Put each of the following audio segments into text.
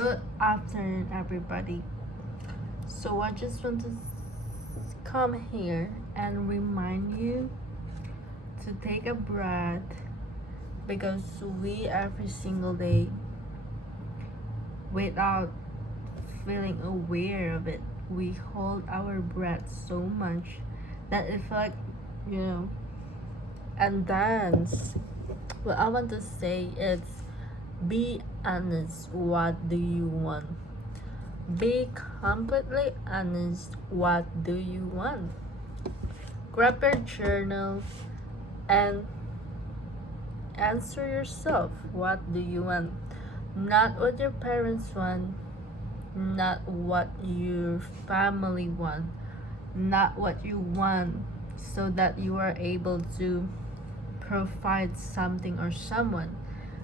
Good afternoon, everybody. So, I just want to come here and remind you to take a breath because we every single day, without feeling aware of it, we hold our breath so much that it feels like, you know, and dance. What I want to say is be honest. What do you want? Be completely honest. What do you want? Grab your journal and answer yourself. What do you want? Not what your parents want, not what your family want, not what you want, so that you are able to provide something or someone.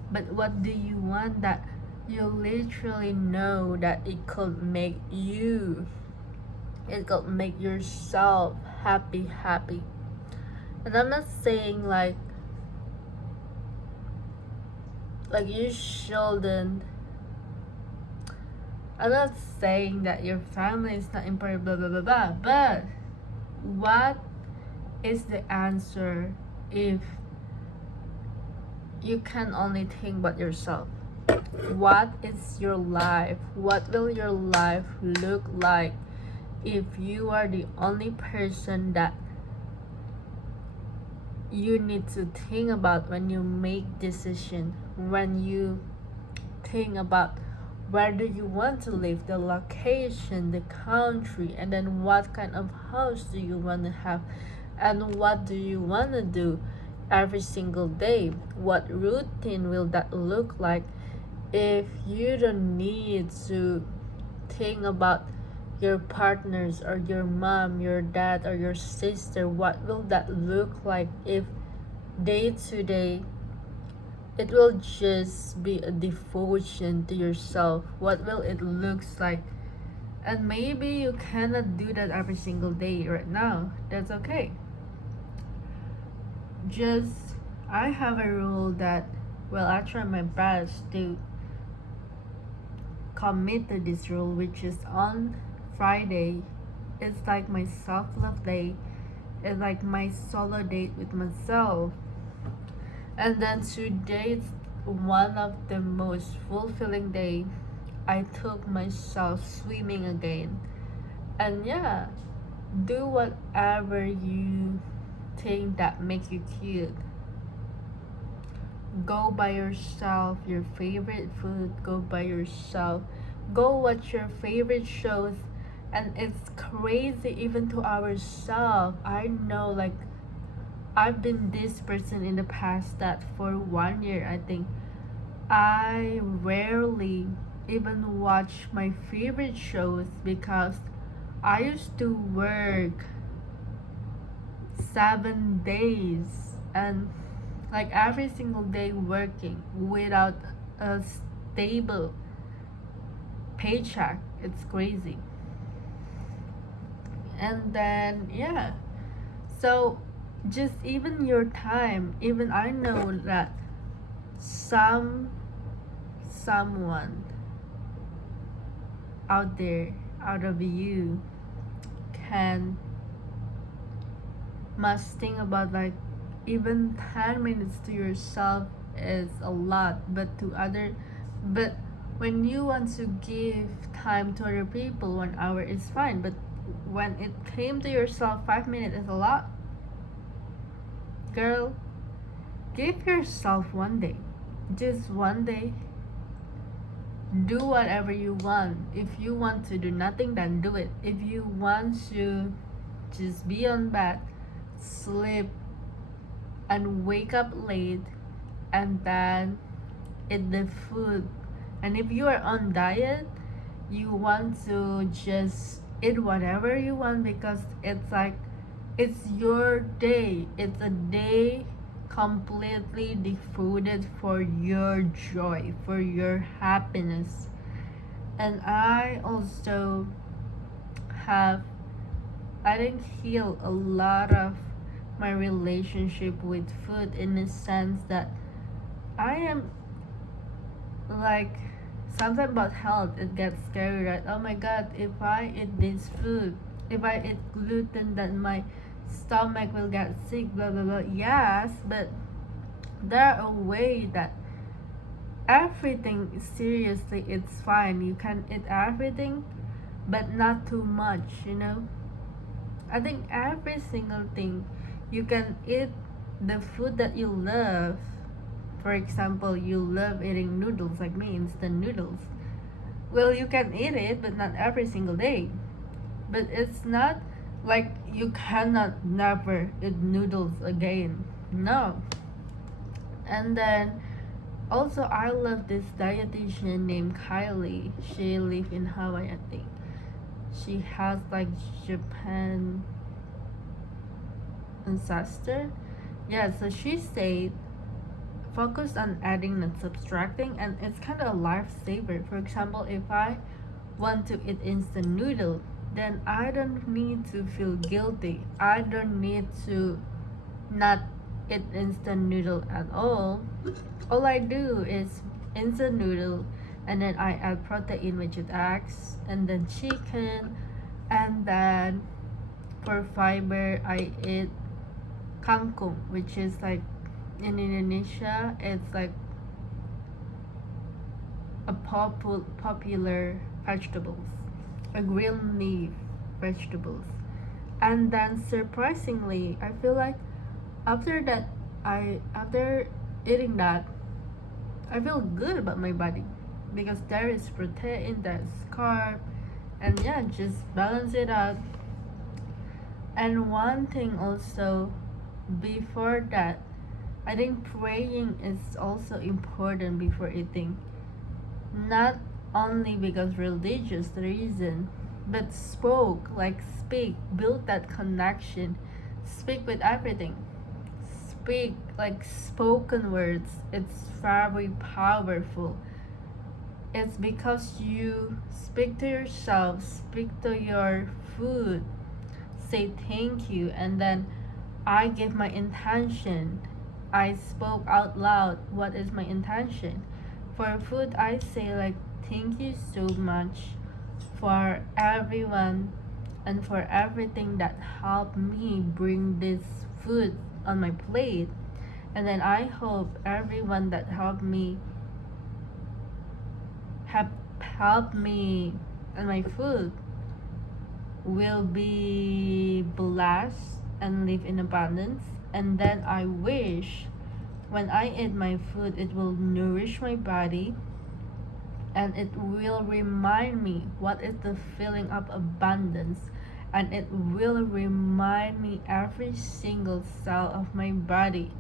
But what do you want that you literally know that it could make you, it could make yourself happy. And I'm not saying like you shouldn't, I'm not saying that your family is not important, blah blah blah blah, but what is the answer if you can only think about yourself? What is your life? What will your life look like if you are the only person that you need to think about when you make decision, when you think about where do you want to live, the location, the country, and then what kind of house do you want to have, and what do you want to do every single day? What routine will that look like? If you don't need to think about your partners or your mom, your dad, or your sister, what will that look like if day to day it will just be a devotion to yourself? What will it looks like? And maybe you cannot do that every single day right now. That's okay. Just I have a rule that, well, I try my best to commit to this rule, which is on Friday, it's like my self-love day. It's like my solo date with myself. And then today it's one of the most fulfilling day. I took myself swimming again. And yeah, do whatever you think that makes you cute. Go buy yourself your favorite food, go buy yourself, go watch your favorite shows. And it's crazy even to ourselves. I know, like, I've been this person in the past that for 1 year I think I rarely even watch my favorite shows because I used to work 7 days and like every single day working without a stable paycheck. It's crazy. And then yeah, so just even your time, even I know that someone out there, out of you, can must think about like even 10 minutes to yourself is a lot, but when you want to give time to other people, 1 hour is fine, but when it came to yourself, 5 minutes is a lot. Girl, give yourself 1 day, just 1 day. Do whatever you want. If you want to do nothing, then do it. If you want to just be on bed, sleep, and wake up late, and then eat the food. And if you are on diet, you want to just eat whatever you want because it's like it's your day. It's a day completely devoted for your joy, for your happiness. And I also have, I think, healed a lot of my relationship with food in the sense that I am like sometimes about health, it gets scary, right? Oh my god, if I eat this food, if I eat gluten, then my stomach will get sick, blah blah blah. Yes, but there are a way that everything, seriously, it's fine. You can eat everything, but not too much, you know. I think every single thing you can eat, the food that you love. For example, you love eating noodles like me, instant noodles. Well, you can eat it, but not every single day. But it's not like you cannot never eat noodles again. No. And then also, I love this dietitian named Kylie. She lives in Hawaii, I think. She has like Japan ancestor. Yeah, so she said focus on adding and subtracting, and it's kind of a lifesaver. For example, if I want to eat instant noodle, then I don't need to feel guilty. I don't need to not eat instant noodle at all. All I do is instant noodle, and then I add protein, which is eggs, and then chicken, and then for fiber I eat kangkong, which is like in Indonesia, it's like a popular vegetables, a green leaf vegetables. And then surprisingly, I feel like after that, after eating that, I feel good about my body because there is protein, there's carb, and yeah, just balance it out. And one thing also, before that, I think praying is also important before eating. Not only because religious reason, but speak, build that connection, speak with everything. Speak like spoken words. It's very powerful. It's because you speak to yourself, speak to your food, say thank you, and then I give my intention. I spoke out loud what is my intention. For food, I say like thank you so much for everyone and for everything that helped me bring this food on my plate. And then I hope everyone that have helped me and my food will be blessed and live in abundance. And then I wish when I eat my food, it will nourish my body and it will remind me what is the feeling of abundance, and it will remind me every single cell of my body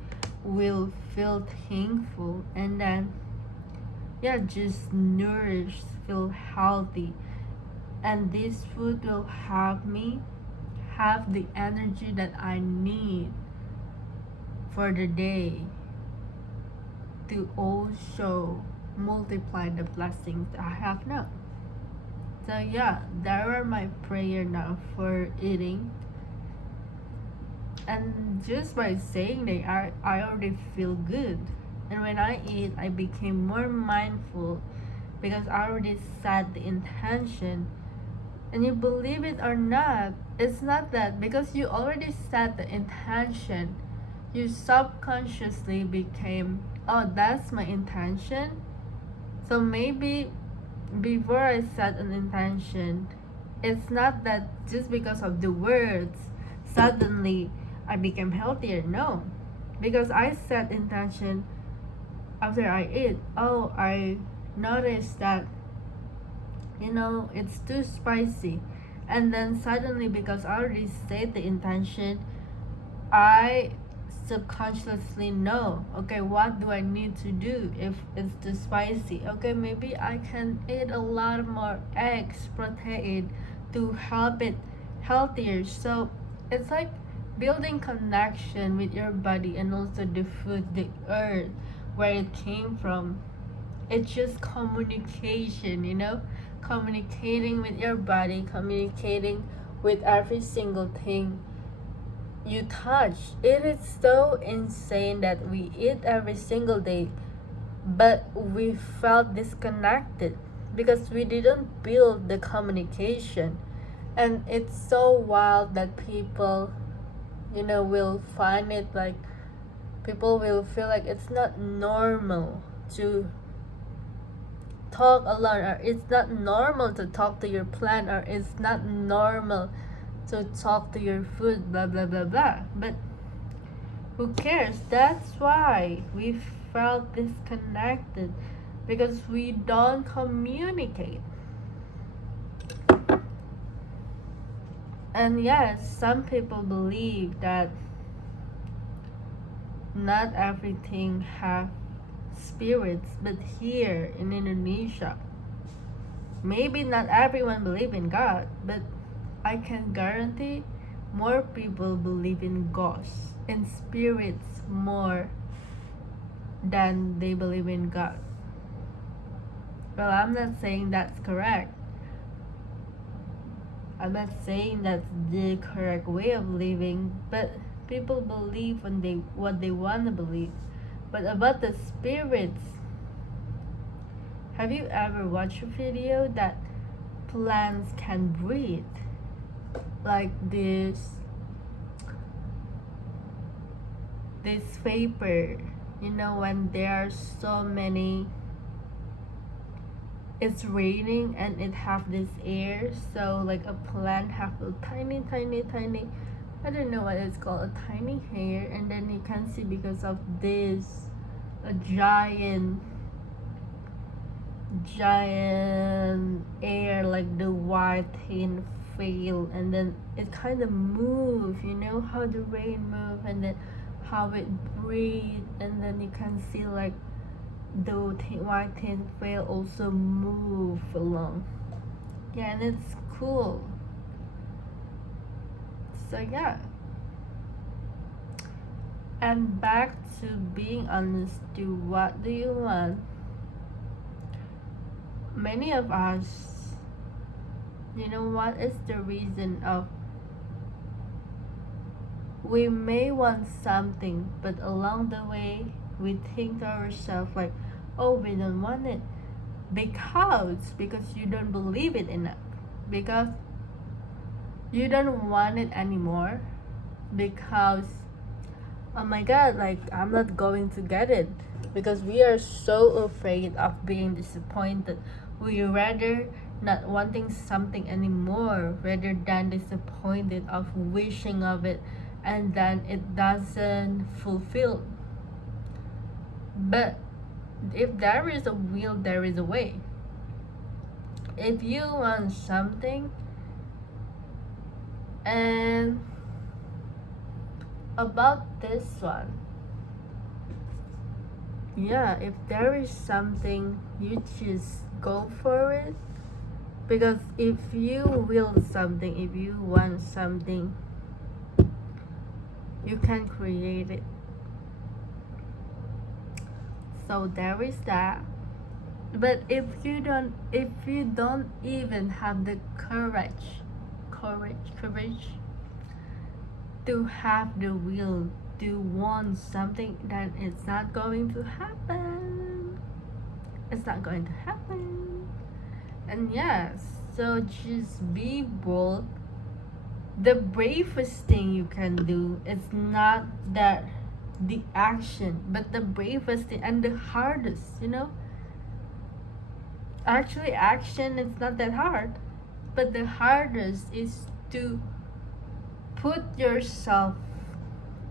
will feel thankful, and then yeah, just nourished, feel healthy, and this food will have me have the energy that I need for the day to also multiply the blessings I have now. So yeah, there are my prayer now for eating. And just by saying that, I already feel good. And when I eat, I became more mindful because I already set the intention. And you believe it or not, it's not that because you already set the intention, you subconsciously became, oh, that's my intention. So maybe before I set an intention, it's not that just because of the words, suddenly I became healthier. No, because I set intention after I eat. Oh, I noticed that, it's too spicy. And then suddenly, because I already set the intention, I subconsciously know, okay, what do I need to do if it's too spicy? Okay, maybe I can eat a lot more eggs, protein to help it healthier. So it's like building connection with your body and also the food, the earth, where it came from. It's just communication, communicating with your body, communicating with every single thing you touch. It is so insane that we eat every single day, but we felt disconnected because we didn't build the communication. And it's so wild that people, will find it like, people will feel like it's not normal to talk alone, or it's not normal to talk to your plant, or it's not normal to talk to your food, blah blah blah blah. But who cares? That's why we felt disconnected, because we don't communicate. And yes, some people believe that not everything have spirits, but here in Indonesia, maybe not everyone believe in God, but I can guarantee more people believe in ghosts and spirits more than they believe in God. Well, I'm not saying that's correct. I'm not saying that's the correct way of living, but people believe what they want to believe. But about the spirits, have you ever watched a video that plants can breathe? Like this vapor, when there are so many, it's raining and it have this air, so like a plant have a tiny, I don't know what it's called, a tiny hair, and then you can see because of this a giant air, like the white thin veil, and then it kind of move, how the rain move, and then how it breathe, and then you can see like the white thin veil also move along. Yeah, and it's cool. So yeah, and back to being honest to what do you want. Many of us, what is the reason of we may want something, but along the way we think to ourselves like, oh, we don't want it because you don't believe it enough, because you don't want it anymore, because oh my god, like I'm not going to get it, because we are so afraid of being disappointed. We rather not wanting something anymore rather than disappointed of wishing of it and then it doesn't fulfill. But if there is a will, there is a way. If you want something, and about this one, yeah, if there is something, you just go for it. Because if you will something, if you want something, you can create it. So there is that. But if you don't even have the courage to have the will to want something, then it's not going to happen. It's not going to happen. And yes, so just be bold. The bravest thing you can do is not that the action, but the bravest thing and the hardest, Actually, action is not that hard, but the hardest is to put yourself,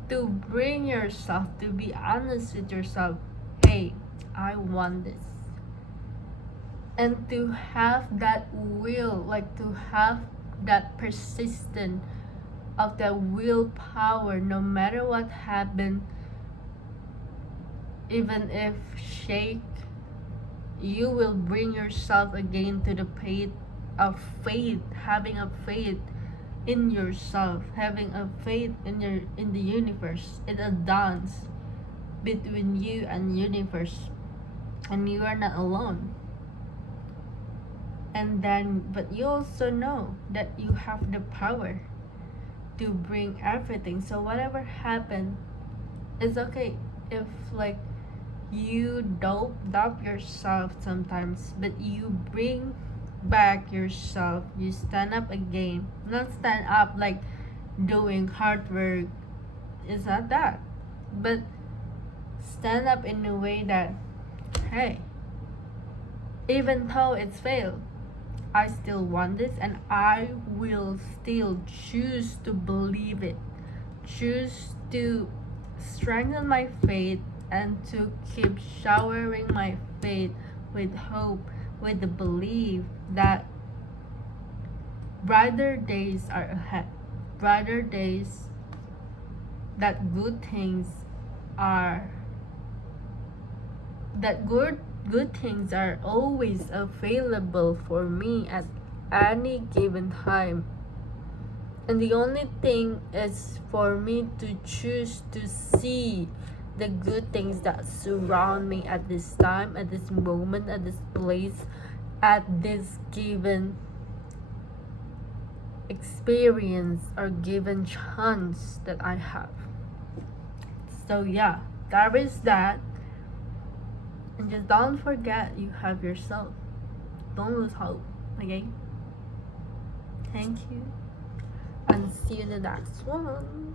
to bring yourself, to be honest with yourself. Hey, I want this. And to have that will, like to have that persistence of the willpower, no matter what happened, even if shake, you will bring yourself again to the faith of faith, having a faith in yourself, having a faith in the universe. It's a dance between you and universe, and you are not alone. And then, but you also know that you have the power to bring everything. So whatever happened, it's okay. If like You doubt yourself sometimes, but you bring back yourself. You stand up again. Not stand up like doing hard work. It's not that. But stand up in a way that, hey, even though it's failed, I still want this and I will still choose to believe it. Choose to strengthen my faith and to keep showering my faith with hope, with the belief that brighter days are ahead. Brighter days, that good things are always available for me at any given time. And the only thing is for me to choose to see the good things that surround me at this time, at this moment, at this place, at this given experience or given chance that I have. So yeah, that is that. And just don't forget you have yourself. Don't lose hope. Okay? Thank you. And see you in the next one.